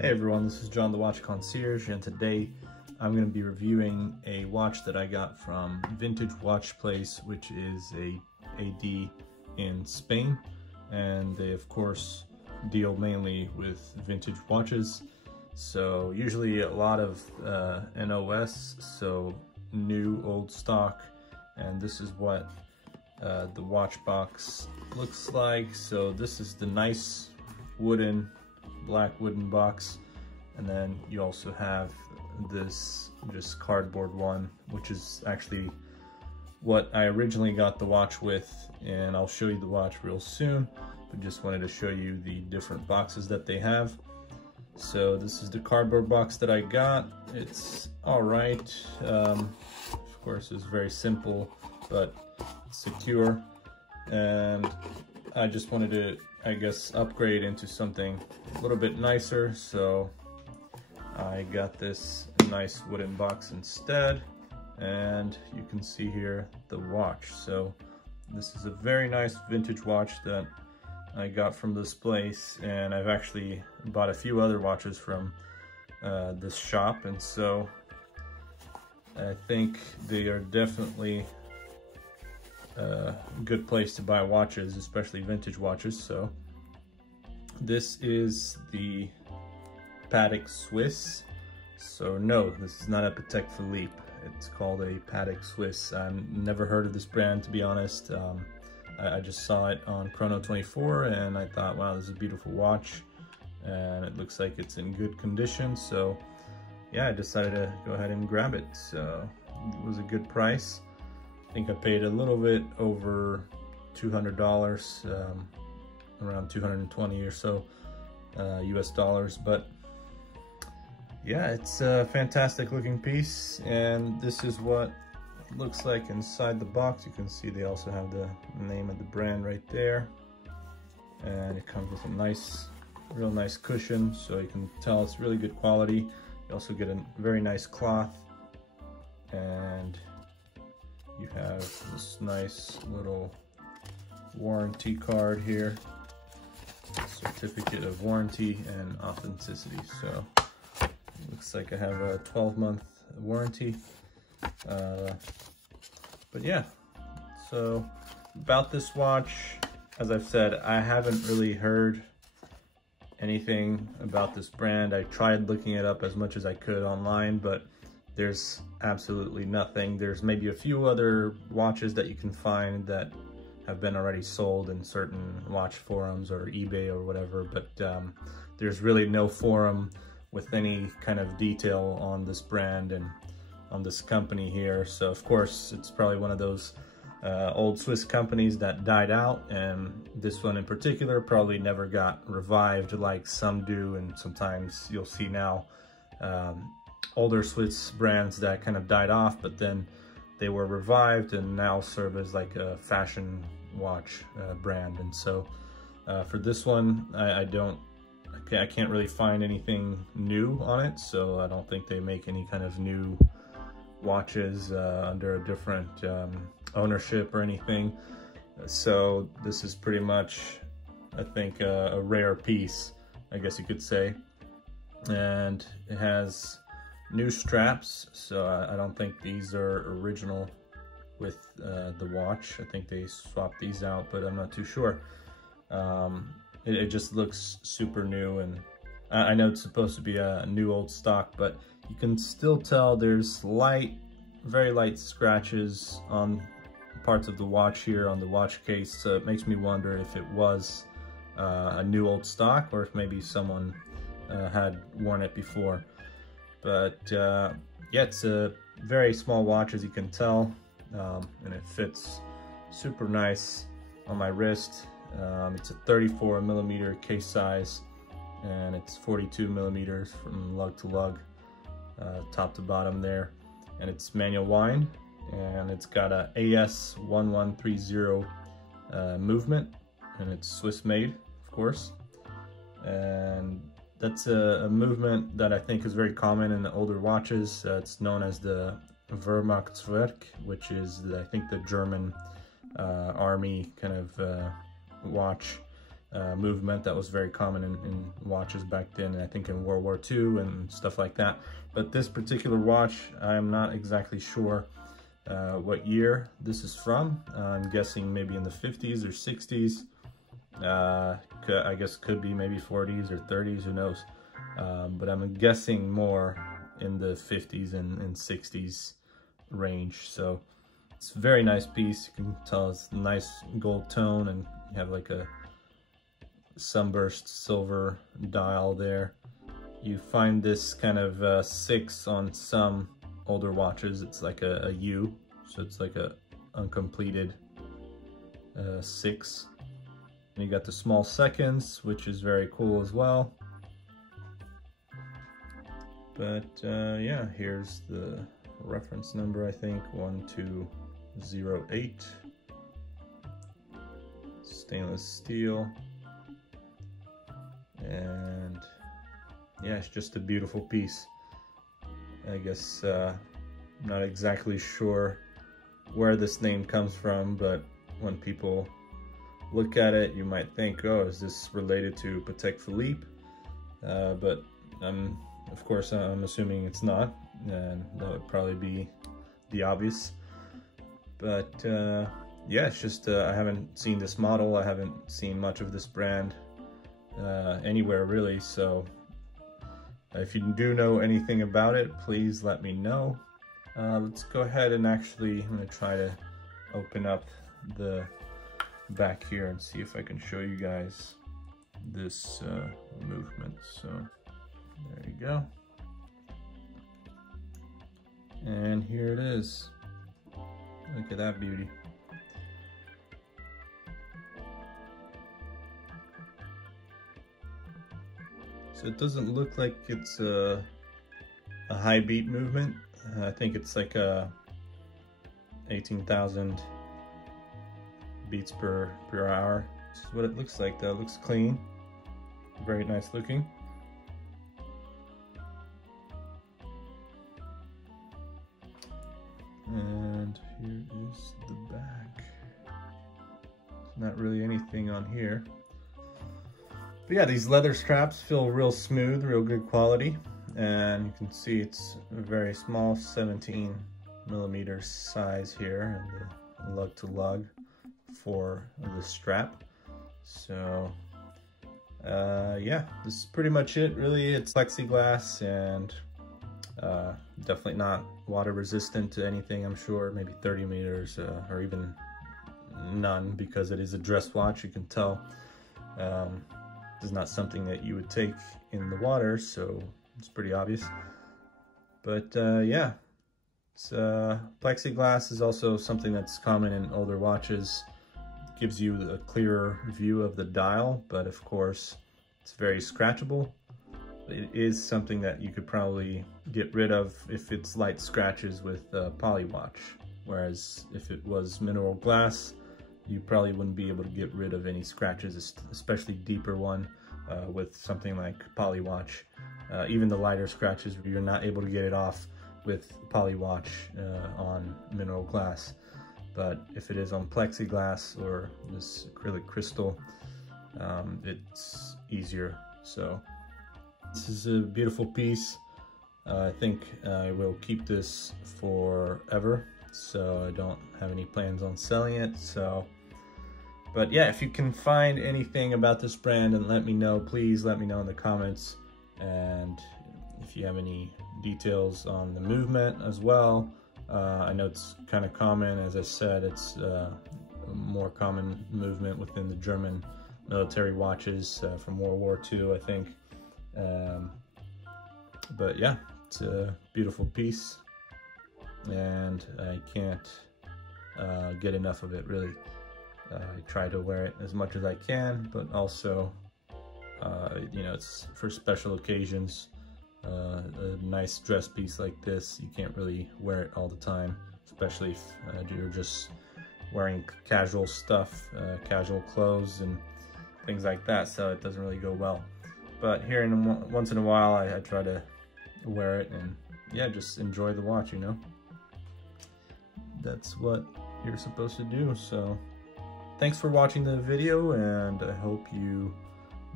Hey everyone, this is John the Watch Concierge, and today I'm going to be reviewing a watch that I got from Vintage Watch Place, which is a AD in Spain, and they of course deal mainly with vintage watches. So usually a lot of NOS, so new old stock, and this is what the watch box looks like. So this is the nice black wooden box, and then you also have this just cardboard one, which is actually what I originally got the watch with, and I'll show you the watch real soon, but just wanted to show you the different boxes that they have. So this is the cardboard box that I got. It's all right. Of course, it's very simple, but secure, and I just wanted to, I guess, upgrade into something a little bit nicer, so I got this nice wooden box instead, and you can see here the watch. So this is a very nice vintage watch that I got from this place, and I've actually bought a few other watches from this shop, and so I think they are definitely a good place to buy watches, especially vintage watches. So this is the Patic-Swiss. So no, this is not a Patek Philippe. It's called a Patic-Swiss. I've never heard of this brand, to be honest. I just saw it on Chrono24 and I thought, wow, this is a beautiful watch, and it looks like it's in good condition. So yeah, I decided to go ahead and grab it. So it was a good price. I think I paid a little bit over $200, around 220 or so US dollars, but yeah, it's a fantastic looking piece, and this is what it looks like inside the box. You can see they also have the name of the brand right there, and it comes with a nice, real nice cushion, so you can tell it's really good quality. You also get a very nice cloth, and you have this nice little warranty card here, certificate of warranty and authenticity. So it looks like I have a 12-month warranty. But yeah, so about this watch, as I've said, I haven't really heard anything about this brand. I tried looking it up as much as I could online, but there's absolutely nothing. There's maybe a few other watches that you can find that have been already sold in certain watch forums or eBay or whatever, but there's really no forum with any kind of detail on this brand and on this company here. So of course it's probably one of those old Swiss companies that died out, and this one in particular probably never got revived like some do, and sometimes you'll see now older Swiss brands that kind of died off, but then they were revived and now serve as like a fashion watch brand. And so for this one, I can't really find anything new on it, so I don't think they make any kind of new watches under a different ownership or anything. So this is pretty much, I think, a rare piece, I guess you could say. And it has new straps, so I don't think these are original with the watch. I think they swapped these out, but I'm not too sure. It just looks super new, and I know it's supposed to be a new old stock, but you can still tell there's very light scratches on parts of the watch here on the watch case, so it makes me wonder if it was a new old stock or if maybe someone had worn it before. But yeah, it's a very small watch, as you can tell, and it fits super nice on my wrist. It's a 34 millimeter case size, and it's 42 millimeters from lug to lug, top to bottom there, and it's manual wind, and it's got a AS1130 movement, and it's Swiss made, of course, and that's a movement that I think is very common in the older watches. It's known as the Wermachtswerk, which is I think the German army kind of watch, movement that was very common in watches back then, and I think in World War II and stuff like that. But this particular watch, I'm not exactly sure what year this is from. I'm guessing maybe in the 50s or 60s. I guess could be maybe 40s or 30s, who knows. But I'm guessing more in the 50s and 60s range. So it's a very nice piece. You can tell it's a nice gold tone, and you have like a sunburst silver dial there. You find this kind of 6 on some older watches. It's like a U, so it's like a uncompleted 6. And you got the small seconds, which is very cool as well. But yeah, here's the reference number, I think, 1208. Stainless steel. And yeah, it's just a beautiful piece. I guess I'm not exactly sure where this name comes from, but when people look at it, you might think, oh, is this related to Patek Philippe? But of course, I'm assuming it's not, and that would probably be the obvious. But yeah, it's just I haven't seen this model. I haven't seen much of this brand anywhere really. So if you do know anything about it, please let me know. Let's go ahead and actually, I'm going to try to open up the back here and see if I can show you guys this movement. So there you go. And here it is. Look at that beauty. So it doesn't look like it's a high beat movement. I think it's like 18,000 beats per hour. This is what it looks like though. It looks clean. Very nice looking. And here is the back. Not really anything on here. But yeah, these leather straps feel real smooth, real good quality. And you can see it's a very small 17 millimeter size here, and the lug to lug for the strap. So yeah, this is pretty much it really. It's plexiglass and definitely not water resistant to anything, I'm sure. Maybe 30 meters or even none, because it is a dress watch. You can tell this is not something that you would take in the water, so it's pretty obvious. But yeah, it's, plexiglass is also something that's common in older watches. It gives you a clearer view of the dial, but of course it's very scratchable. It is something that you could probably get rid of if it's light scratches with a poly watch, whereas if it was mineral glass, you probably wouldn't be able to get rid of any scratches, especially deeper one with something like poly watch. Even the lighter scratches, you're not able to get it off with poly watch on mineral glass. But if it is on plexiglass or this acrylic crystal, it's easier. So this is a beautiful piece. I think I will keep this forever, so I don't have any plans on selling it. So, but yeah, if you can find anything about this brand, and let me know, please let me know in the comments. And if you have any details on the movement as well. I know it's kind of common, as I said, it's a more common movement within the German military watches from World War II, I think. But yeah, it's a beautiful piece, and I can't get enough of it, really. I try to wear it as much as I can, but also, you know, it's for special occasions. A nice dress piece like this, you can't really wear it all the time, especially if you're just wearing casual stuff, casual clothes and things like that, so it doesn't really go well. But here once in a while, I try to wear it and yeah, just enjoy the watch, you know. That's what you're supposed to do. So thanks for watching the video, and I hope you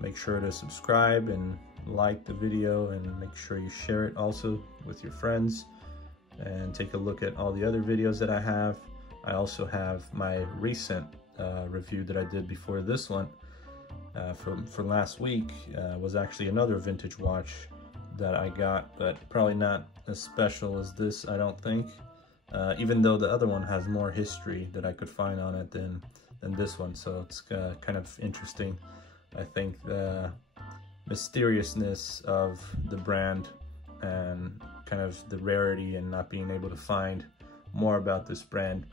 make sure to subscribe and like the video, and make sure you share it also with your friends, and take a look at all the other videos that I have. I also have my recent review that I did before this one from last week. Was actually another vintage watch that I got, but probably not as special as this, I don't think. Even though the other one has more history that I could find on it than this one, so it's kind of interesting. I think the mysteriousness of the brand and kind of the rarity and not being able to find more about this brand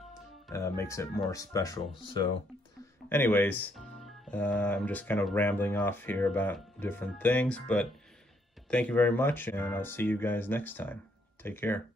makes it more special. So anyways, I'm just kind of rambling off here about different things, but thank you very much, and I'll see you guys next time. Take care.